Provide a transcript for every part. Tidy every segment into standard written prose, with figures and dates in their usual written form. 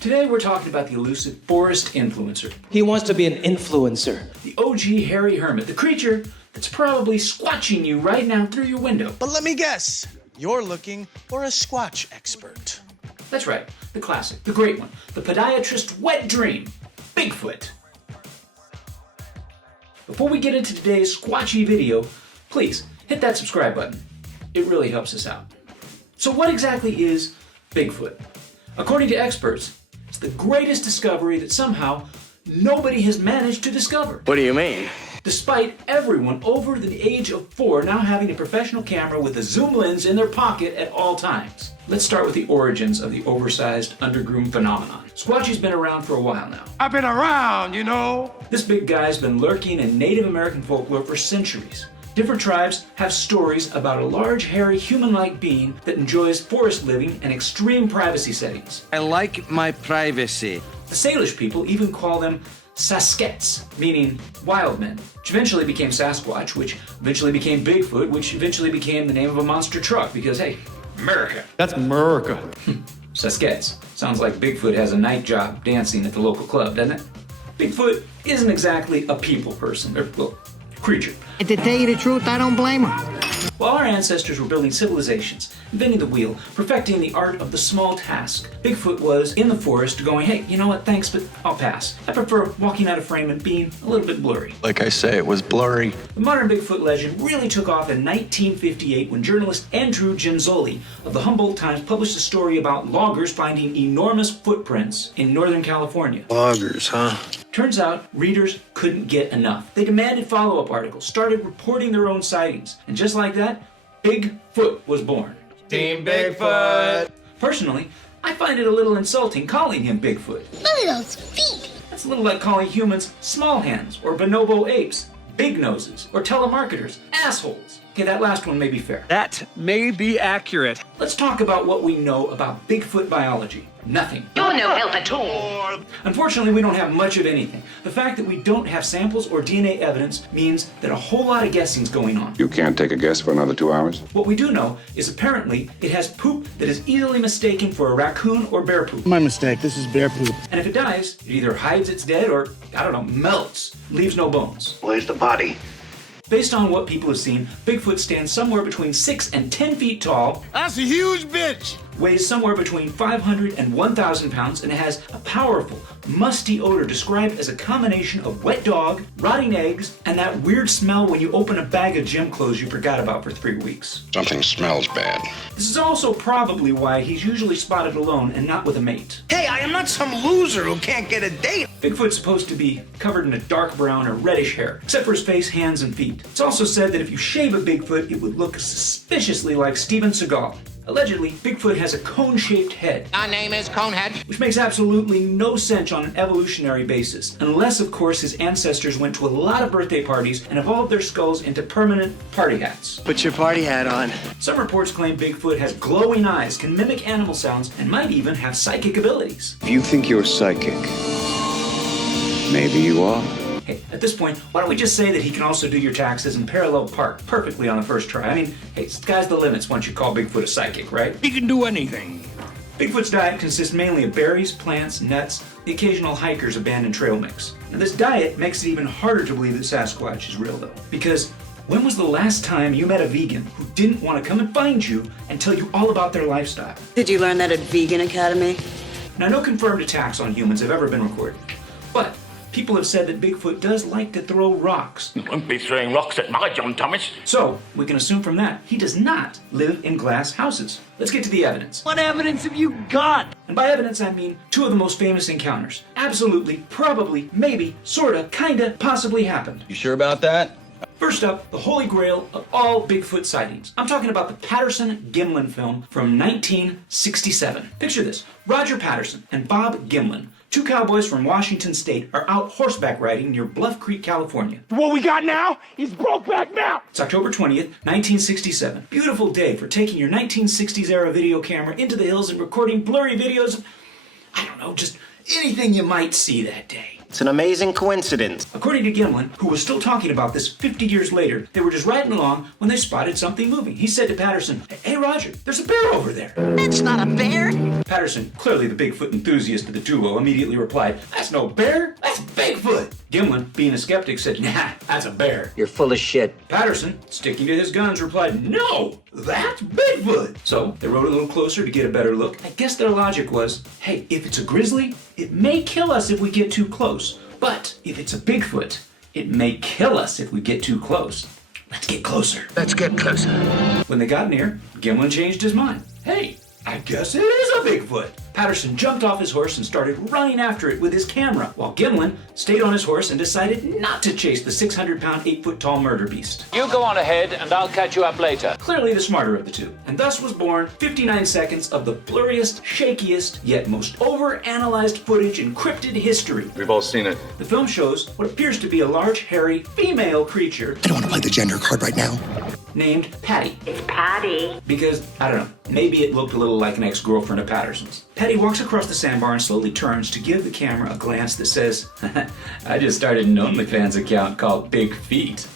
Today we're talking about the elusive forest influencer. He wants to be an influencer. The OG hairy hermit, the creature that's probably squatching you right now through your window. But let me guess, you're looking for a Squatch expert. That's right, the classic, the great one, the podiatrist wet dream, Bigfoot. Before we get into today's squatchy video, please hit that subscribe button. It really helps us out. So what exactly is Bigfoot? According to experts, it's the greatest discovery that somehow nobody has managed to discover. What do you mean? Despite everyone over the age of 4 now having a professional camera with a zoom lens in their pocket at all times. Let's start with the origins of the oversized undergroom phenomenon. Squatchy's been around for a while now. I've been around, you know. This big guy's been lurking in Native American folklore for centuries. Different tribes have stories about a large, hairy, human-like being that enjoys forest living and extreme privacy settings. I like my privacy. The Salish people even call them Sasquatch, meaning wild men, which eventually became Sasquatch, which eventually became Bigfoot, which eventually became the name of a monster truck because, hey, America. That's America. Sasquatch. Sounds like Bigfoot has a night job dancing at the local club, doesn't it? Bigfoot isn't exactly a people person, or, well, creature. And to tell you the truth, I don't blame her. While our ancestors were building civilizations, inventing the wheel, perfecting the art of the small task, Bigfoot was in the forest going, hey, you know what, thanks, but I'll pass. I prefer walking out of frame and being a little bit blurry. Like I say, it was blurry. The modern Bigfoot legend really took off in 1958 when journalist Andrew Genzoli of the Humboldt Times published a story about loggers finding enormous footprints in Northern California. Loggers, huh? Turns out readers couldn't get enough. They demanded follow-up articles, started reporting their own sightings, and just like that, Bigfoot was born. Team Bigfoot. Personally, I find it a little insulting calling him Bigfoot. Look at those feet. That's a little like calling humans small hands, or bonobo apes, big noses, or telemarketers assholes. Okay, that last one may be fair. That may be accurate. Let's talk about what we know about Bigfoot biology. Nothing. You're no help at all. Unfortunately, we don't have much of anything. The fact that we don't have samples or DNA evidence means that a whole lot of guessing's going on. You can't take a guess for another 2 hours? What we do know is apparently it has poop that is easily mistaken for a raccoon or bear poop. My mistake, this is bear poop. And if it dies, it either hides its dead or, I don't know, melts, leaves no bones. Where's the body? Based on what people have seen, Bigfoot stands somewhere between 6 and 10 feet tall, That's a huge bitch. weighs somewhere between 500 and 1,000 pounds, and has a powerful, musty odor described as a combination of wet dog, rotting eggs, and that weird smell when you open a bag of gym clothes you forgot about for 3 weeks. Something smells bad. This is also probably why he's usually spotted alone and not with a mate. Hey, I am not some loser who can't get a date. Bigfoot's supposed to be covered in a dark brown or reddish hair, except for his face, hands, and feet. It's also said that if you shave a Bigfoot, it would look suspiciously like Steven Seagal. Allegedly, Bigfoot has a cone-shaped head, My name is Conehead. which makes absolutely no sense on an evolutionary basis, unless, of course, his ancestors went to a lot of birthday parties and evolved their skulls into permanent party hats. Put your party hat on. Some reports claim Bigfoot has glowing eyes, can mimic animal sounds, and might even have psychic abilities. If you think you're psychic, maybe you are. Hey, at this point, why don't we just say that he can also do your taxes and parallel park perfectly on the first try? I mean, hey, sky's the limits once you call Bigfoot a psychic, right? He can do anything. Bigfoot's diet consists mainly of berries, plants, nuts, the occasional hiker's abandoned trail mix. Now, this diet makes it even harder to believe that Sasquatch is real, though, because when was the last time you met a vegan who didn't want to come and find you and tell you all about their lifestyle? Did you learn that at Vegan Academy? Now, no confirmed attacks on humans have ever been recorded, but people have said that Bigfoot does like to throw rocks. You won't be throwing rocks at my John Thomas. So, we can assume from that, he does not live in glass houses. Let's get to the evidence. What evidence have you got? And by evidence, I mean 2 of the most famous encounters. Absolutely, probably, maybe, sorta, kinda, possibly happened. You sure about that? First up, the holy grail of all Bigfoot sightings. I'm talking about the Patterson-Gimlin film from 1967. Picture this. Roger Patterson and Bob Gimlin, 2 cowboys from Washington State, are out horseback riding near Bluff Creek, California. What we got now is Brokeback Mountain. It's October 20th, 1967. Beautiful day for taking your 1960s era video camera into the hills and recording blurry videos of, I don't know, just anything you might see that day. It's an amazing coincidence. According to Gimlin, who was still talking about this 50 years later, they were just riding along when they spotted something moving. He said to Patterson, "Hey Roger, there's a bear over there." It's not a bear. Patterson, clearly the Bigfoot enthusiast of the duo, immediately replied, "That's no bear, that's Bigfoot." Gimlin, being a skeptic, said, "Nah, that's a bear." You're full of shit. Patterson, sticking to his guns, replied, "No, that's Bigfoot." So they rode a little closer to get a better look. I guess their logic was, hey, if it's a grizzly, it may kill us if we get too close. But if it's a Bigfoot, it may kill us if we get too close. Let's get closer. Let's get closer. When they got near, Gimlin changed his mind. Hey, I guess it is a Bigfoot. Patterson jumped off his horse and started running after it with his camera, while Gimlin stayed on his horse and decided not to chase the 600-pound, 8-foot-tall murder beast. You go on ahead, and I'll catch you up later. Clearly the smarter of the two. And thus was born 59 seconds of the blurriest, shakiest, yet most over-analyzed footage in cryptid history. We've all seen it. The film shows what appears to be a large, hairy, female creature I don't want to play the gender card right now. named Patty. It's Patty. Because, I don't know, maybe it looked a little like an ex-girlfriend of Patterson's. Patty walks across the sandbar and slowly turns to give the camera a glance that says, "I just started an OnlyFans account called Big Feet."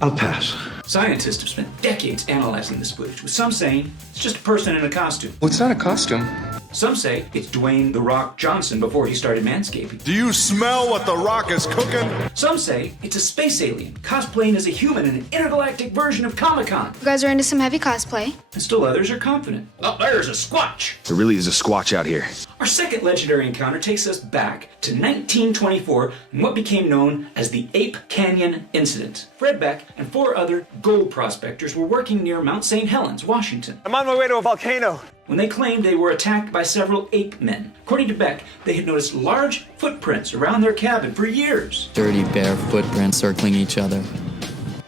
I'll pass. Scientists have spent decades analyzing this footage, with some saying it's just a person in a costume. Well, it's not a costume. Some say it's Dwayne "The Rock" Johnson before he started manscaping. Do you smell what The Rock is cooking? Some say it's a space alien cosplaying as a human in an intergalactic version of Comic-Con. You guys are into some heavy cosplay. And still others are confident. Oh, there's a Squatch! There really is a Squatch out here. Our second legendary encounter takes us back to 1924 in what became known as the Ape Canyon incident. Fred Beck and 4 other gold prospectors were working near Mount St. Helens, Washington, I'm on my way to a volcano. when they claimed they were attacked by several ape men. According to Beck, they had noticed large footprints around their cabin for years, Dirty bare footprints circling each other.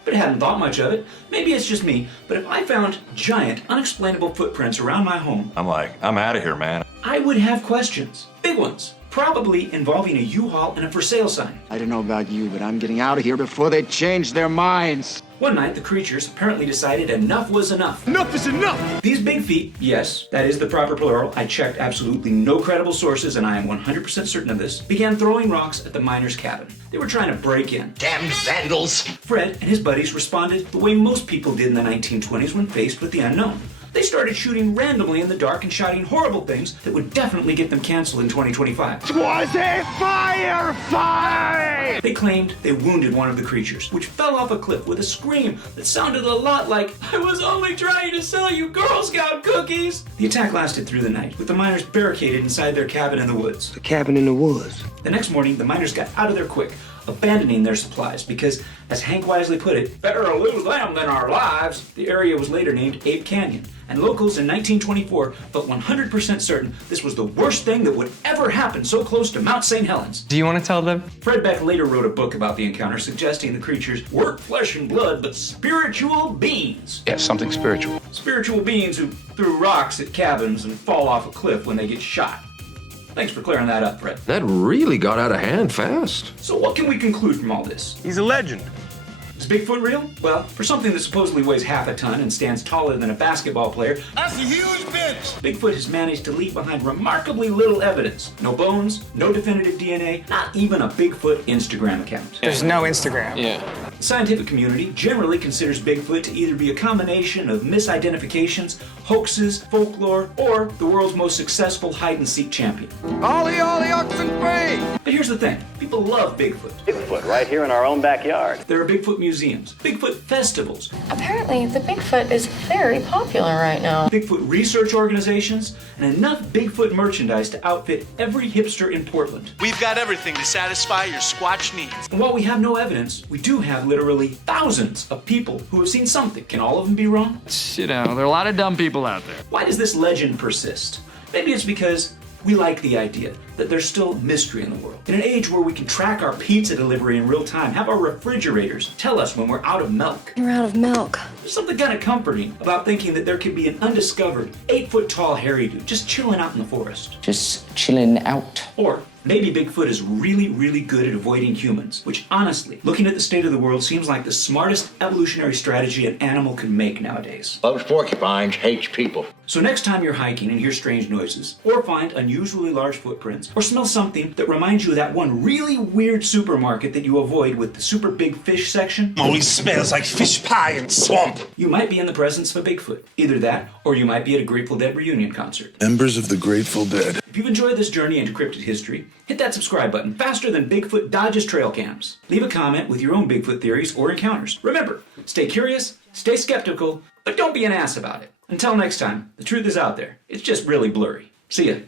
but hadn't thought much of it. Maybe it's just me, but if I found giant, unexplainable footprints around my home, I'm out of here, man. I would have questions. Big ones. Probably involving a U-Haul and a for sale sign. I don't know about you, but I'm getting out of here before they change their minds. One night, the creatures apparently decided enough was enough. Enough is enough! These big feet, yes, that is the proper plural, I checked absolutely no credible sources and I am 100% certain of this, began throwing rocks at the miner's cabin. They were trying to break in. Damn vandals! Fred and his buddies responded the way most people did in the 1920s when faced with the unknown. They started shooting randomly in the dark and shouting horrible things that would definitely get them canceled in 2025. It was a firefight! They claimed they wounded one of the creatures, which fell off a cliff with a scream that sounded a lot like, "I was only trying to sell you Girl Scout cookies!" The attack lasted through the night, with the miners barricaded inside their cabin in the woods. The cabin in the woods. The next morning, the miners got out of there quick, abandoning their supplies because, as Hank wisely put it, better lose them than our lives. The area was later named Ape Canyon, and locals in 1924 felt 100% certain this was the worst thing that would ever happen so close to Mount St. Helens. Do you want to tell them? Fred Beck later wrote a book about the encounter, suggesting the creatures weren't flesh and blood, but spiritual beings. Yeah, something spiritual. Spiritual beings who threw rocks at cabins and fall off a cliff when they get shot. Thanks for clearing that up, Fred. That really got out of hand fast. So what can we conclude from all this? He's a legend. Is Bigfoot real? Well, for something that supposedly weighs half a ton and stands taller than a basketball player, That's a huge bitch! Bigfoot has managed to leave behind remarkably little evidence. No bones, no definitive DNA, not even a Bigfoot Instagram account. There's no Instagram. Yeah. The scientific community generally considers Bigfoot to either be a combination of misidentifications, hoaxes, folklore, or the world's most successful hide-and-seek champion. Ollie, oxen free! But here's the thing. People love Bigfoot. Bigfoot right here in our own backyard. There are Bigfoot museums, Bigfoot festivals, Apparently, the Bigfoot is very popular right now. Bigfoot research organizations, and enough Bigfoot merchandise to outfit every hipster in Portland. We've got everything to satisfy your Squatch needs. And while we have no evidence, we do have literally thousands of people who have seen something. Can all of them be wrong? You know, there are a lot of dumb people out there. Why does this legend persist? Maybe it's because we like the idea that there's still mystery in the world. In an age where we can track our pizza delivery in real time, have our refrigerators tell us when we're out of milk. You're out of milk. There's something kind of comforting about thinking that there could be an undiscovered, 8-foot tall hairy dude just chilling out in the forest. Just chilling out. Or maybe Bigfoot is really, really good at avoiding humans, which honestly, looking at the state of the world, seems like the smartest evolutionary strategy an animal can make nowadays. Loves porcupines, hates people. So next time you're hiking and hear strange noises, or find unusually large footprints, or smell something that reminds you of that one really weird supermarket that you avoid with the super big fish section, Always smells like fish pie and swamp. you might be in the presence of a Bigfoot. Either that, or you might be at a Grateful Dead reunion concert. Members of the Grateful Dead. If you've enjoyed this journey into cryptid history, hit that subscribe button faster than Bigfoot dodges trail cams. Leave a comment with your own Bigfoot theories or encounters. Remember, stay curious, stay skeptical, but don't be an ass about it. Until next time, the truth is out there. It's just really blurry. See ya.